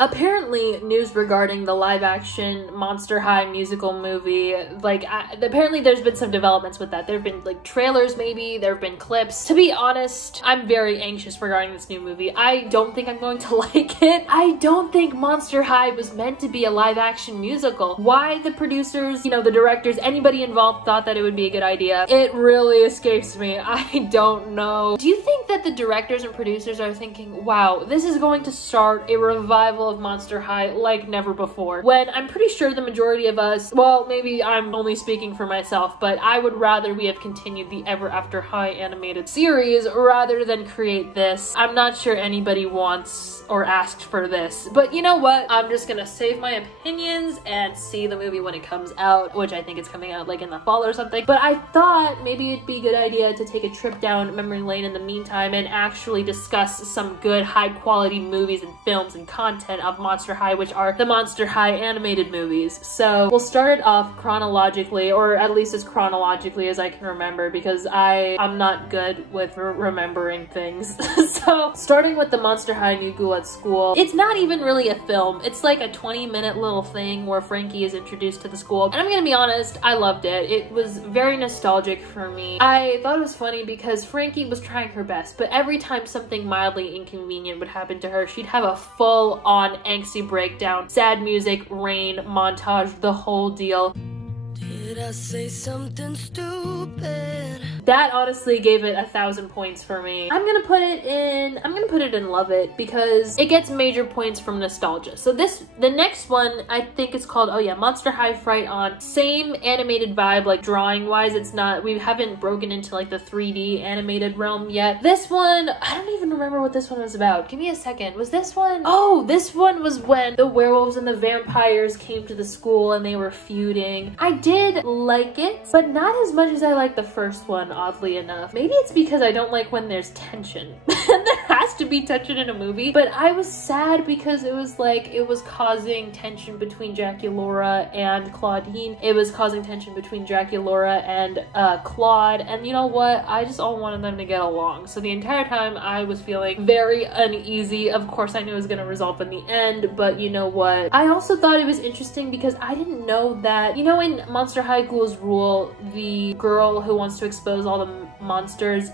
Apparently, news regarding the live-action Monster High musical movie, like, apparently there's been some developments with that. There have been, like, trailers maybe, there have been clips. To be honest, I'm very anxious regarding this new movie. I don't think I'm going to like it. I don't think Monster High was meant to be a live-action musical. Why the producers, you know, the directors, anybody involved thought that it would be a good idea, it really escapes me. I don't know. Do you think that the directors and producers are thinking, wow, this is going to start a revival of Monster High like never before? When I'm pretty sure the majority of us, well, maybe I'm only speaking for myself, but I would rather we have continued the Ever After High animated series rather than create this. I'm not sure anybody wants or asked for this, but you know what? I'm just gonna save my opinions and see the movie when it comes out, which I think it's coming out like in the fall or something. But I thought maybe it'd be a good idea to take a trip down memory lane in the meantime and actually discuss some good high quality movies and films and content of Monster High, which are the Monster High animated movies. So we'll start it off chronologically, or at least as chronologically as I can remember, because I'm not good with remembering things. So starting with the Monster High New Ghoul at School, it's not even really a film. It's like a 20-minute little thing where Frankie is introduced to the school. And I'm gonna be honest, I loved it. It was very nostalgic for me. I thought it was funny because Frankie was trying her best, but every time something mildly inconvenient would happen to her, she'd have a full-on angsty breakdown, sad music, rain, montage, the whole deal. Did I say something stupid? That honestly gave it 1,000 points for me. I'm gonna put it in Love It because it gets major points from nostalgia. So the next one, I think it's called, oh yeah, Monster High Fright On. Same animated vibe, like drawing wise, we haven't broken into like the 3D animated realm yet. This one, I don't even remember what this one was about. Give me a second. Was this one? Oh, this one was when the werewolves and the vampires came to the school and they were feuding. I did like it, but not as much as I liked the first one, oddly enough. Maybe it's because I don't like when there's tension. There has to be tension in a movie, but I was sad because it was like, it was causing tension between Draculaura and Claudine. It was causing tension between Draculaura and Claude, and you know what? I just all wanted them to get along. So the entire time I was feeling very uneasy. Of course I knew it was gonna resolve in the end, but you know what? I also thought it was interesting because I didn't know that, you know, in Monster High Ghouls Rule, the girl who wants to expose all the monsters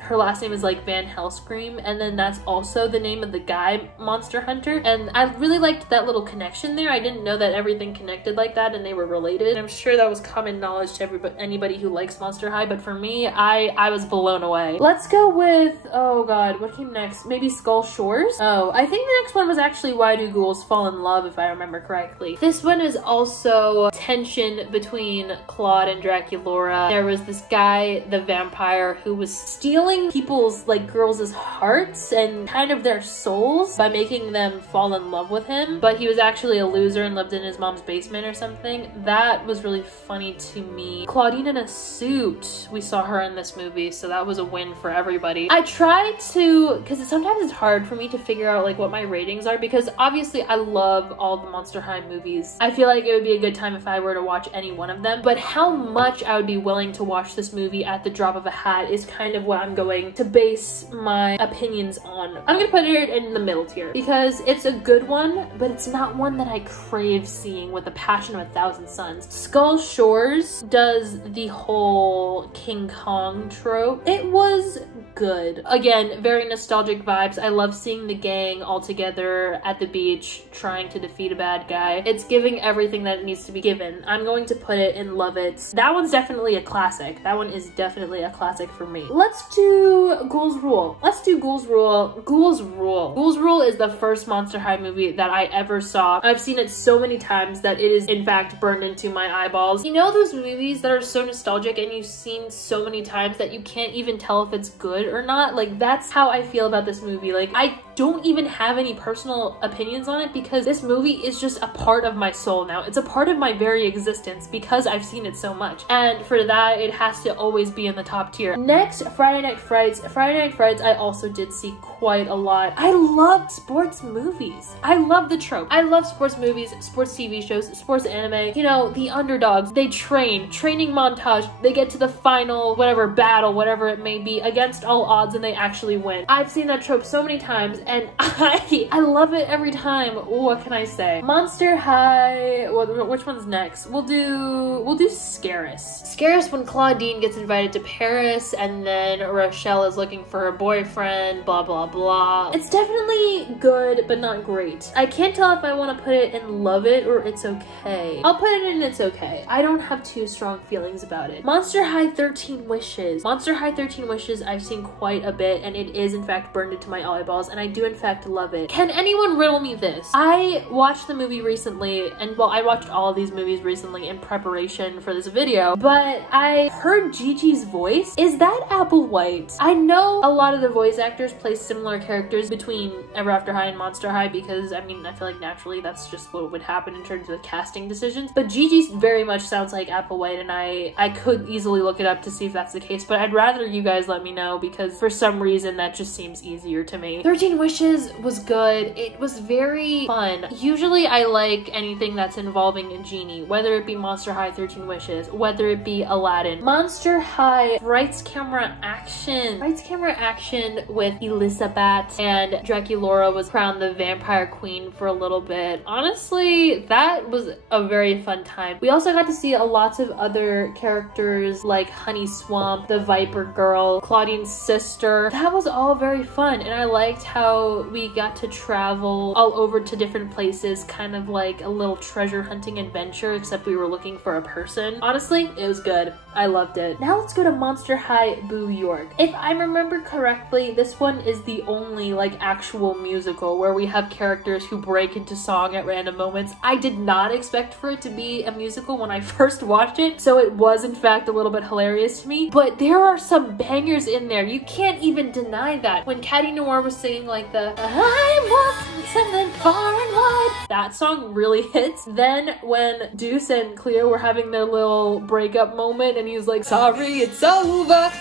her last name is like Van Helscream, and then that's also the name of the guy Monster Hunter, and I really liked that little connection there. I didn't know that everything connected like that and they were related, and I'm sure that was common knowledge to anybody who likes Monster High, but for me, I was blown away. Let's go with, oh god, what came next? Maybe Skull Shores? Oh, I think the next one was actually Why Do Ghouls Fall in Love, if I remember correctly. This one is also tension between Claude and Draculaura. There was this guy, the vampire, who was stealing people's, like, girls' hearts and kind of their souls by making them fall in love with him, but he was actually a loser and lived in his mom's basement or something. That was really funny to me. Claudine in a suit, we saw her in this movie, so that was a win for everybody. I tried to, because sometimes it's hard for me to figure out like what my ratings are, because obviously I love all the Monster High movies. I feel like it would be a good time if I were to watch any one of them, but how much I would be willing to watch this movie at the drop of a hat is kind of what I'm going to base my opinions on. I'm gonna put it in the middle tier because it's a good one, but it's not one that I crave seeing with the passion of 1,000 suns. Skull Shores does the whole King Kong trope. It was good. Again, very nostalgic vibes. I love seeing the gang all together at the beach trying to defeat a bad guy. It's giving everything that it needs to be given. I'm going to put it in Love It. That one's definitely a classic. That one is definitely a classic for me. Let's do Ghouls Rule. Let's do Ghouls Rule. Ghouls Rule. Ghouls Rule is the first Monster High movie that I ever saw. I've seen it so many times that it is in fact burned into my eyeballs. You know those movies that are so nostalgic and you've seen so many times that you can't even tell if it's good or not? Like, that's how I feel about this movie. Like, I don't even have any personal opinions on it because this movie is just a part of my soul now. It's a part of my very existence because I've seen it so much. And for that, it has to always be in the top tier. Next, Friday Night Frights. Friday Night Frights I also did see quite a lot. I love sports movies. I love the trope. I love sports movies, sports TV shows, sports anime. You know, the underdogs, they training montage, they get to the final, whatever battle, whatever it may be, against all odds, and they actually win. I've seen that trope so many times, and I love it every time. What can I say? Monster High, well, which one's next? We'll do Scarus. Scarus, when Claudine gets invited to Paris, and then Rochelle is looking for her boyfriend, blah, blah, blah. It's definitely good, but not great. I can't tell if I want to put it in love it or it's okay. I'll put it in it's okay. I don't have too strong feelings about it. Monster High 13 Wishes. Monster High 13 Wishes I've seen quite a bit, and it is in fact burned into my eyeballs, and I do in fact love it. Can anyone riddle me this? I watched the movie recently, and well, I watched all of these movies recently in preparation for this video, but I heard Gigi's voice. Is that Applewhite? I know a lot of the voice actors play similar characters between Ever After High and Monster High because, I mean, I feel like naturally that's just what would happen in terms of casting decisions, but Gigi very much sounds like Applewhite, and I could easily look it up to see if that's the case, but I'd rather you guys let me know because for some reason that just seems easier to me. 13 Wishes was good. It was very fun. Usually I like anything that's involving a genie, whether it be Monster High 13 Wishes, whether it be Aladdin. Monster High Brights Camera Action. Brights Camera Action with Elizabeth, and Draculaura was crowned the vampire queen for a little bit. Honestly, that was a very fun time. We also got to see lots of other characters like Honey Swamp, the Viper Girl, Claudine's sister. That was all very fun, and I liked how we got to travel all over to different places, kind of like a little treasure hunting adventure, except we were looking for a person. Honestly, it was good. I loved it. Now let's go to Monster High Boo York. If I remember correctly, this one is the only like actual musical where we have characters who break into song at random moments. I did not expect for it to be a musical when I first watched it, so it was in fact a little bit hilarious to me, but there are some bangers in there. You can't even deny that. When Caddy Noir was singing like the I want something far and wide, that song really hits. Then when Deuce and Cleo were having their little breakup moment and he was like, sorry, it's over.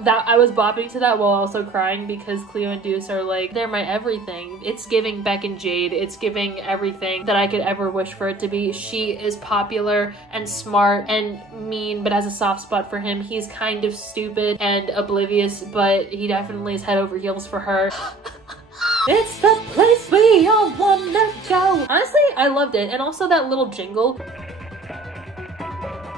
That I was bopping to that while also crying because Cleo and Deuce are like, they're my everything. It's giving Beck and Jade. It's giving everything that I could ever wish for it to be. She is popular and smart and mean, but has a soft spot for him. He's kind of stupid and oblivious, but he definitely is head over heels for her. It's the place we all wanna go. Honestly, I loved it. And also that little jingle.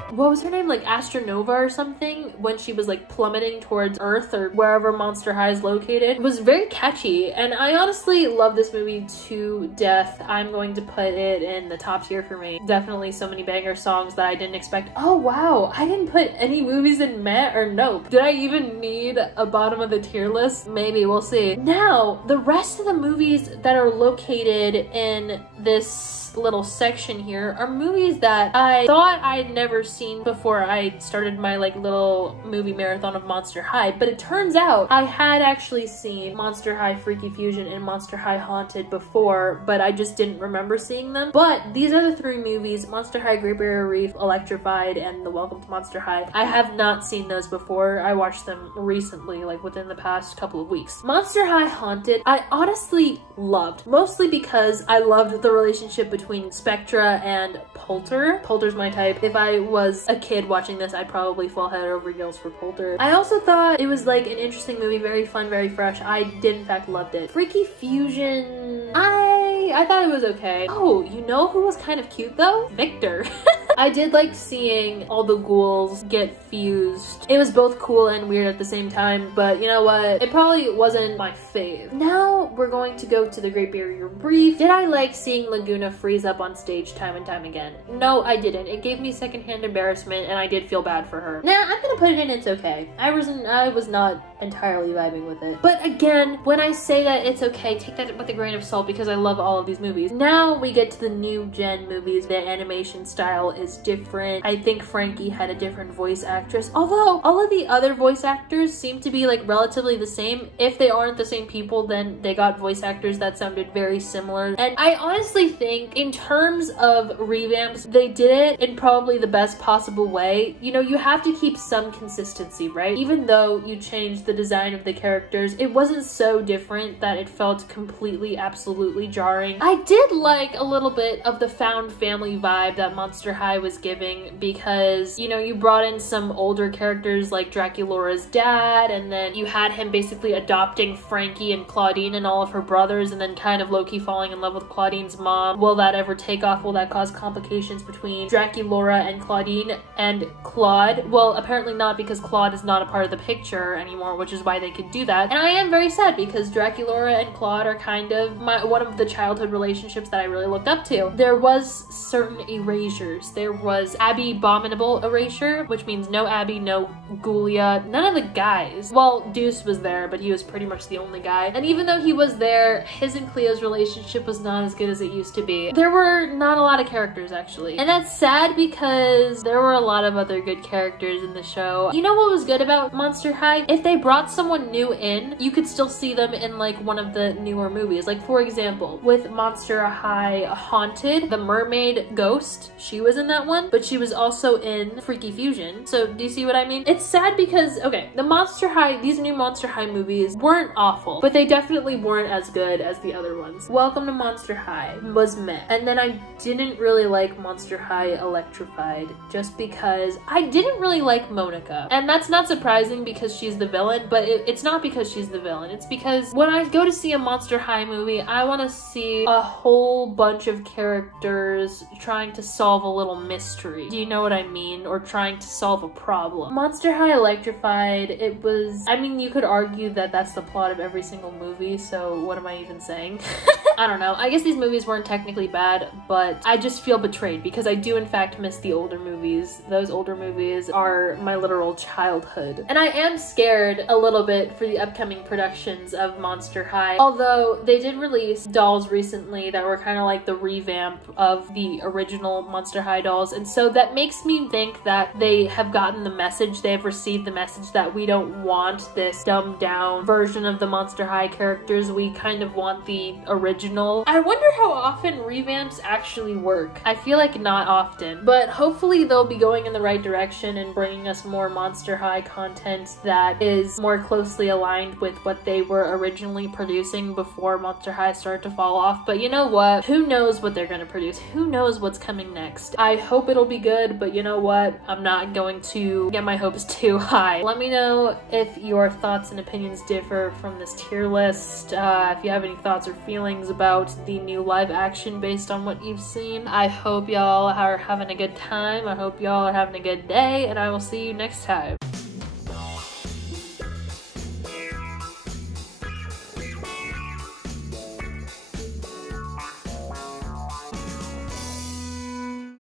What was her name? Like Astronova or something, when she was like plummeting towards Earth or wherever Monster High is located. It was very catchy, and I honestly love this movie to death. I'm going to put it in the top tier for me. Definitely so many banger songs that I didn't expect. Oh wow, I didn't put any movies in meh or nope. Did I even need a bottom of the tier list? Maybe, we'll see. Now, the rest of the movies that are located in this little section here are movies that I thought I'd never seen before I started my like little movie marathon of Monster High, but it turns out I had actually seen Monster High Freaky Fusion and Monster High Haunted before, but I just didn't remember seeing them. But these are the three movies, Monster High Great Barrier Reef, Electrified, and The Welcome to Monster High. I have not seen those before. I watched them recently, like within the past couple of weeks. Monster High Haunted, I honestly loved, mostly because I loved the relationship between Spectra and Poulter. Poulter's my type. If I was a kid watching this, I'd probably fall head over heels for Poulter. I also thought it was like an interesting movie, very fun, very fresh. I did in fact loved it. Freaky Fusion, I thought it was okay. Oh, you know who was kind of cute though? Victor. I did like seeing all the ghouls get fused. It was both cool and weird at the same time, but you know what? It probably wasn't my fave. Now we're going to go to the Great Barrier Reef. Did I like seeing Laguna freeze up on stage time and time again? No, I didn't. It gave me secondhand embarrassment and I did feel bad for her. Nah, I'm gonna put it in it's okay. I was not entirely vibing with it. But again, when I say that it's okay, take that with a grain of salt because I love all of these movies. Now we get to the new gen movies. The animation style is was different. I think Frankie had a different voice actress, although all of the other voice actors seem to be like relatively the same. If they aren't the same people, then they got voice actors that sounded very similar. And I honestly think in terms of revamps, they did it in probably the best possible way. You know, you have to keep some consistency, right? Even though you changed the design of the characters, it wasn't so different that it felt completely, absolutely jarring. I did like a little bit of the found family vibe that Monster High was giving because, you know, you brought in some older characters like Draculaura's dad, and then you had him basically adopting Frankie and Claudine and all of her brothers, and then kind of low-key falling in love with Claudine's mom. Will that ever take off? Will that cause complications between Draculaura and Claudine and Claude? Well, apparently not, because Claude is not a part of the picture anymore, which is why they could do that. And I am very sad because Draculaura and Claude are kind of one of the childhood relationships that I really looked up to. There was certain erasures. There was Abby Abominable erasure, which means no Abby, no Ghoulia, none of the guys. Well, Deuce was there, but he was pretty much the only guy. And even though he was there, his and Cleo's relationship was not as good as it used to be. There were not a lot of characters, actually. And that's sad because there were a lot of other good characters in the show. You know what was good about Monster High? If they brought someone new in, you could still see them in like one of the newer movies. Like, for example, with Monster High Haunted, the mermaid ghost, she was in that one, but she was also in Freaky Fusion. So do you see what I mean? It's sad because, okay, these new Monster High movies weren't awful, but they definitely weren't as good as the other ones. Welcome to Monster High was meh. And then I didn't really like Monster High Electrified just because I didn't really like Monica. And that's not surprising because she's the villain, but it's not because she's the villain. It's because when I go to see a Monster High movie, I want to see a whole bunch of characters trying to solve a little mystery. Do you know what I mean? Or trying to solve a problem. Monster High Electrified, it was, I mean, you could argue that that's the plot of every single movie, so what am I even saying? I don't know. I guess these movies weren't technically bad, but I just feel betrayed because I do in fact miss the older movies. Those older movies are my literal childhood. And I am scared a little bit for the upcoming productions of Monster High, although they did release dolls recently that were kind of like the revamp of the original Monster High dolls, and so that makes me think that they have gotten the message, they have received the message that we don't want this dumbed down version of the Monster High characters, we kind of want the original. I wonder how often revamps actually work. I feel like not often, but hopefully they'll be going in the right direction and bringing us more Monster High content that is more closely aligned with what they were originally producing before Monster High started to fall off. But you know what? Who knows what they're gonna produce? Who knows what's coming next? I hope it'll be good, but you know what? I'm not going to get my hopes too high. Let me know if your thoughts and opinions differ from this tier list. If you have any thoughts or feelings about the new live action based on what you've seen. I hope y'all are having a good time. I hope y'all are having a good day, and I will see you next time.